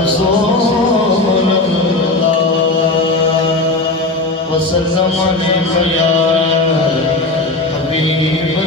रसूल अल्लाह वसल्लम अलैका या हबीब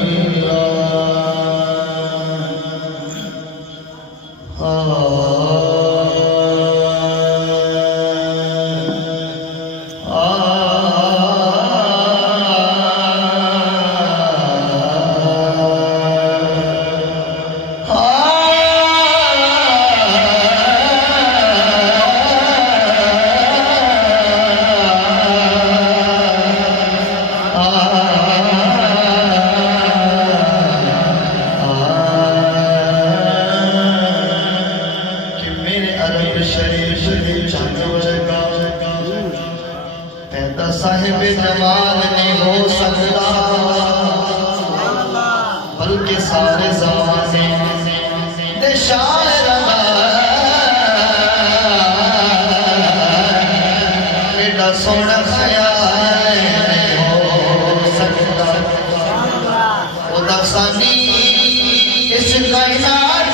साहिब जमाल नहीं हो सकता बल्कि सारे ज़माने दे शायर बेटा सोना ख्याल नहीं हो सकता खुदा सानी इस कायनात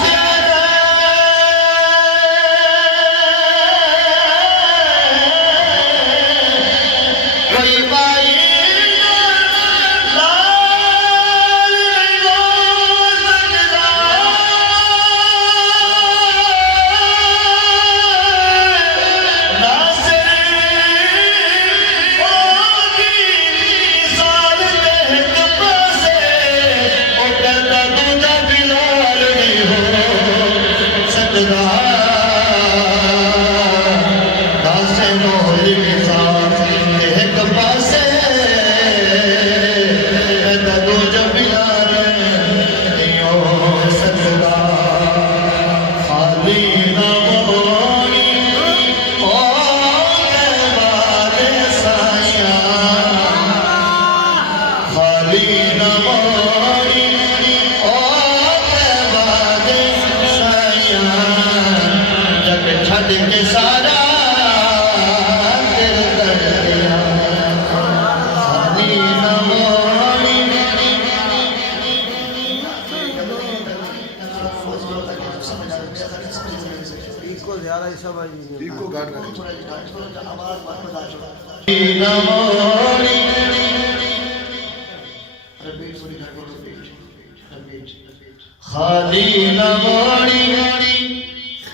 खाली न मोड़ी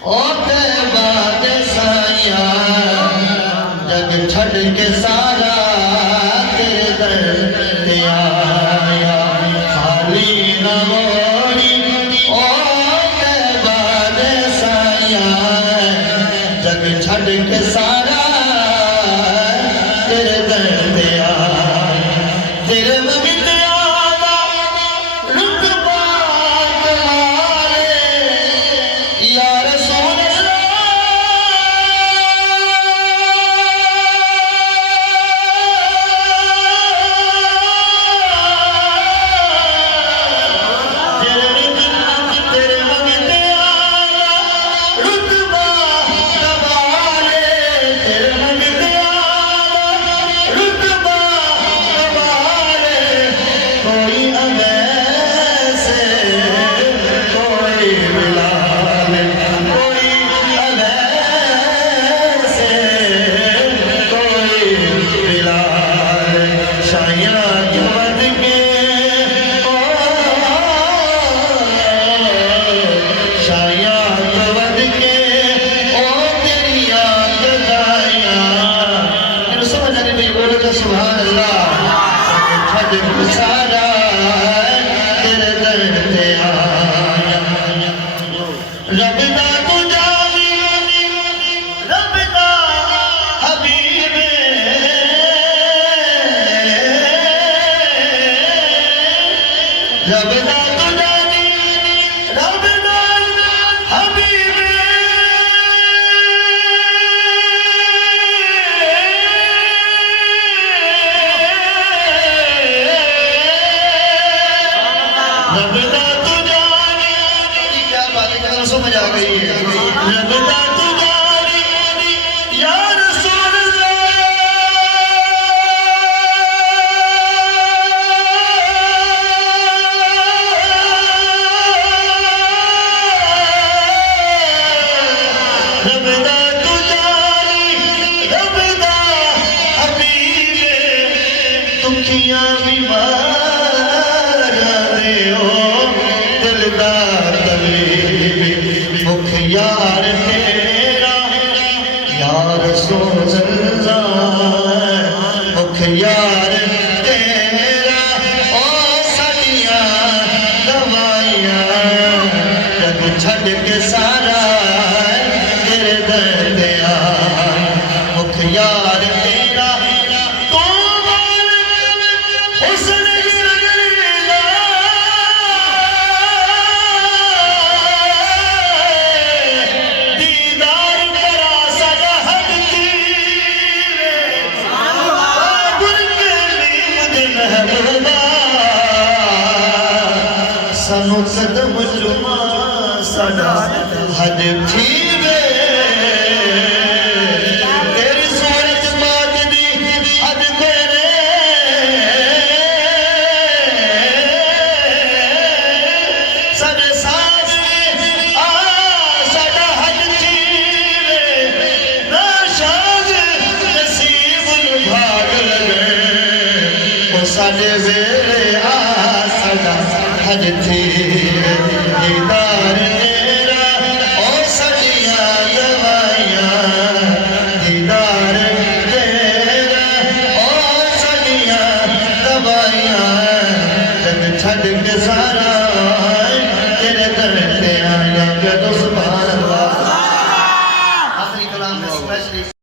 ओ तैबा दे साया जग छड़ के सारा तेरे दर ते आया खाली न मोड़ी ओ तैबा दे साया जग छड़ के सारा तेरे दर ते आया तेरे रब दियां बीमारियां दे ओ दिलदार तबीब मुख यार तेरा यार रसूल अल्लाह मुख यार तेरा ओ साडियां दवाइयां जग छड़ के सारा तेरे दर ते आए मुख यार तेरा तू हुस्न रंगीला दीदार करा सदा हद की सानू कदम चुमा सदा हद थी वे तेरी सूरत बात दी हद तेरे सदे साथ आ सदा हद थी वे ना शाद नसीब भाग लगे ओ सदे वेरे आ सदा हद थी दीदार